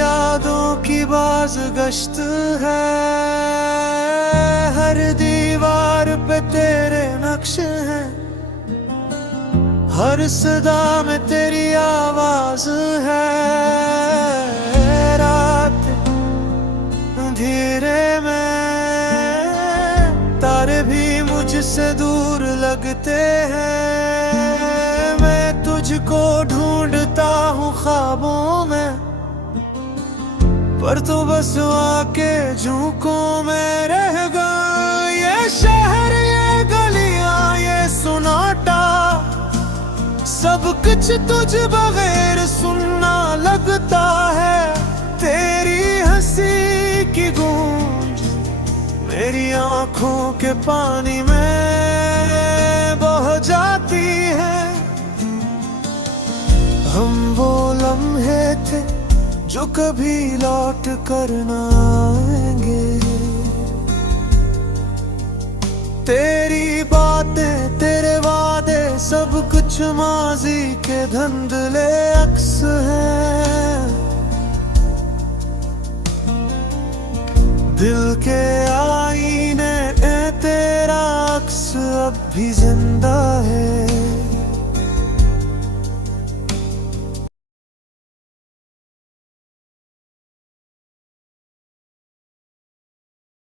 यादों की बाज गश्त है, हर दीवार पे तेरे नक्श हैं, हर सदा में तेरी आवाज है। रात अंधेरे में तारे भी मुझसे दूर लगते हैं, मैं तुझको ढूंढता हूँ ख्वाबों में, पर तो बस आके झोंकों में रह गया। ये शहर, ये गलियां, ये सुनाटा, सब कुछ तुझ बगैर सुनना लगता है। तेरी हंसी की गूंज मेरी आंखों के पानी में बह जाती है। हम वो लम्हे थे जो कभी लौट कर ना आएंगे, तेरी बातें, तेरे वादे, सब कुछ माजी के धुंधले अक्स हैं। दिल के आईने में तेरा अक्स अब भी जिंदा है।